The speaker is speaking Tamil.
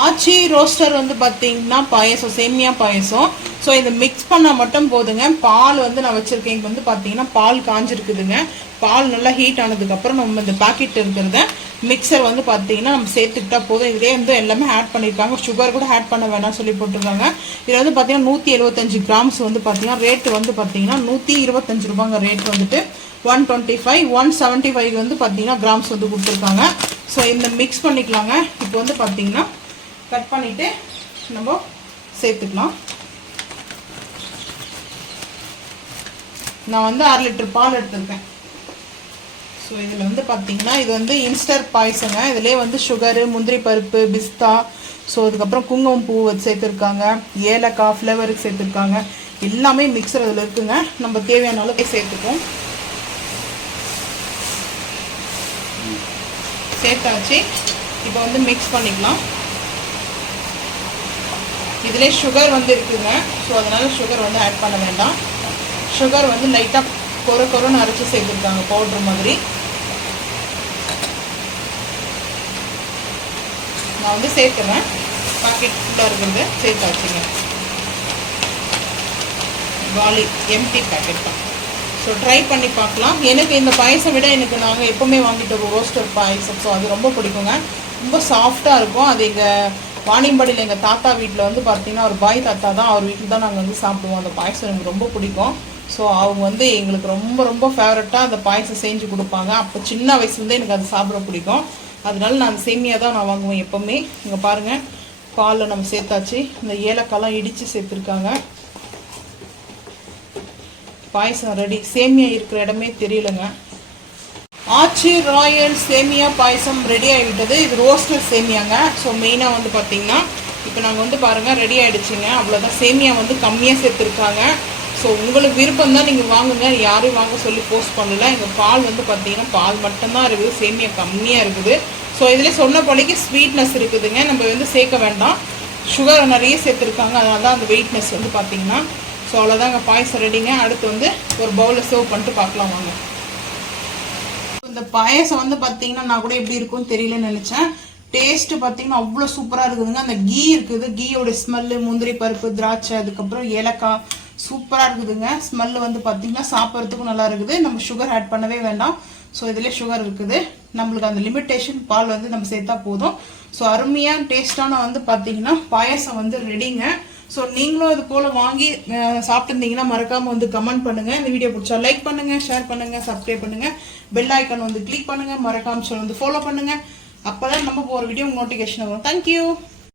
ஆச்சி ரோஸ்டர் வந்து பார்த்தீங்கன்னா பாயசம், சேமியா பாயசம். ஸோ இதை மிக்ஸ் பண்ணால் மட்டும் போதுங்க. பால் வந்து நான் வச்சுருக்கேன். இங்கே வந்து பார்த்தீங்கன்னா பால் காஞ்சிருக்குதுங்க. பால் நல்லா ஹீட் ஆனதுக்கப்புறம் நம்ம இந்த பாக்கெட் இருக்கிறத மிக்சர் வந்து பார்த்தீங்கன்னா நம்ம சேர்த்துக்கிட்டா போதும். இதிலே வந்து எல்லாமே ஆட் பண்ணியிருக்காங்க. சுகர் கூட ஆட் பண்ண வேணாம் சொல்லி போட்டிருக்காங்க. இதில் வந்து பார்த்தீங்கன்னா 175 கிராம்ஸ் வந்து பார்த்தீங்கன்னா ரேட்டு வந்து பார்த்தீங்கன்னா 125 ரூபாங்க. ரேட் வந்துட்டு 125, 175 வந்து பார்த்தீங்கன்னா கிராம்ஸ் வந்து கொடுத்துருக்காங்க. ஸோ இந்த மிக்ஸ் பண்ணிக்கலாங்க. இப்போ வந்து பார்த்தீங்கன்னா கட் பண்ணிவிட்டு நம்ம சேர்த்துக்கலாம். நான் வந்து 1/2 லிட்டர் பால் எடுத்துருக்கேன். ஸோ இதில் வந்து பார்த்தீங்கன்னா இது வந்து இன்ஸ்டர் பாயசங்க. இதிலே வந்து சுகரு, முந்திரி பருப்பு, பிஸ்தா, ஸோ அதுக்கப்புறம் குங்குமம் பூ வச்சு சேர்த்துருக்காங்க, ஏலக்காய் ஃப்ளேவருக்கு சேர்த்துருக்காங்க. எல்லாமே மிக்சர் அதில் இருக்குங்க. நம்ம தேவையான அளவுக்கு சேர்த்துப்போம். சேர்த்தாச்சு. இப்போ வந்து மிக்ஸ் பண்ணிக்கலாம். இதிலே சுகர் வந்து இருக்குங்க. ஸோ அதனால் சுகர் வந்து ஆட் பண்ண வேண்டாம். சுகர் வந்து லைட்டாக கொரன்னு அரைச்சி சேர்த்துருக்காங்க, பவுட்ரு மாதிரி. நான் வந்து சேர்த்துறேன். பாக்கெட் ஃபுல்லாக இருக்கிறது சேர்த்தாச்சுங்க. காலி எம்டி பேக்கெட் தான். ஸோ ட்ரை பண்ணி பார்க்கலாம். எனக்கு இந்த பாயசம் விட நாங்கள் எப்போவுமே வாங்கிட்டு வரோம் ரோஸ்டர் பாயசம். ஸோ அது ரொம்ப பிடிக்குங்க. ரொம்ப சாஃப்டாக இருக்கும். அது எங்கள் வாணியம்பாடியில் எங்கள் தாத்தா வீட்டில் வந்து பார்த்தீங்கன்னா ஒரு பாய் தாத்தா தான், அவர் வீட்டில் தான் நாங்கள் வந்து சாப்பிடுவோம். அந்த பாயசம் எனக்கு ரொம்ப பிடிக்கும். ஸோ அவங்க வந்து எங்களுக்கு ரொம்ப ரொம்ப ஃபேவரட்டாக அந்த பாயசம் செஞ்சு கொடுப்பாங்க. அப்போ சின்ன வயசுலேருந்தே எனக்கு அது சாப்பிட பிடிக்கும். அதனால நான் சேமியா தான் நான் வாங்குவேன் எப்போவுமே. இங்கே பாருங்கள், பாலில் நம்ம சேர்த்தாச்சு. இந்த ஏலக்காய்லாம் இடித்து சேர்த்துருக்காங்க. பாயசம் ரெடி. சேமியா இருக்கிற இடமே தெரியலங்க. ஆச்சி ராயல் சேமியா பாயசம் ரெடி ஆகிவிட்டது. இது ரோஸ்டர் சேமியாங்க. ஸோ மெயினாக வந்து பார்த்தீங்கன்னா இப்போ நாங்கள் வந்து பாருங்கள் ரெடி ஆகிடுச்சிங்க. அவ்வளோதான். சேமியா வந்து கம்மியாக சேர்த்துருக்காங்க. ஸோ உங்களுக்கு விருப்பம் தான் நீங்கள் வாங்குங்க. யாரையும் வாங்க சொல்லி போஸ்ட் பண்ணல. எங்கள் பால் வந்து பார்த்தீங்கன்னா பால் மட்டும்தான் இருக்குது. சேமியா கம்மியாக இருக்குது. ஸோ இதில் சொன்னபடிக்கு ஸ்வீட்னஸ் இருக்குதுங்க. நம்ம வந்து சேர்க்க வேண்டாம். சுகர் நிறைய சேர்த்துருக்காங்க. அதனால தான் அந்த வெயிட்னஸ் வந்து பார்த்தீங்கன்னா. ஸோ அவ்வளோதாங்க, பாயசம் ரெடிங்க. அடுத்து வந்து ஒரு பவுலில் சர்வ் பண்ணிட்டு பார்க்கலாம் வாங்க. இந்த பாயசம் வந்து பார்த்தீங்கன்னா நான் கூட எப்படி இருக்கும்னு தெரியலன்னு நினச்சேன். டேஸ்ட்டு பார்த்தீங்கன்னா அவ்வளோ சூப்பராக இருக்குதுங்க. அந்த கீ இருக்குது, கீயோட ஸ்மெல்லு, முந்திரி பருப்பு, திராட்சை, அதுக்கப்புறம் ஏலக்காய் சூப்பராக இருக்குதுங்க. ஸ்மெல்லு வந்து பார்த்தீங்கன்னா சாப்பிட்றதுக்கும் நல்லா இருக்குது. நம்ம சுகர் ஆட் பண்ணவே வேண்டாம். ஸோ இதிலே சுகர் இருக்குது. நம்மளுக்கு அந்த லிமிட்டேஷன் பால் வந்து நம்ம சேர்த்தா போதும். ஸோ அருமையாக டேஸ்டான வந்து பார்த்தீங்கன்னா பாயசம் வந்து ரெடிங்க. ஸோ நீங்களும் இது போல் வாங்கி சாப்பிட்டுருந்தீங்கன்னா மறக்காமல் வந்து கமெண்ட் பண்ணுங்கள். இந்த வீடியோ பிடிச்சா லைக் பண்ணுங்கள், ஷேர் பண்ணுங்கள், சப்ஸ்கிரைப் பண்ணுங்கள், பெல் ஐக்கான் வந்து கிளிக் பண்ணுங்கள், மறக்காமல் வந்து ஃபாலோ பண்ணுங்கள். அப்போ தான் நம்ம போகிற வீடியோ நோட்டிஃபிகேஷன் வரும். தேங்க்யூ.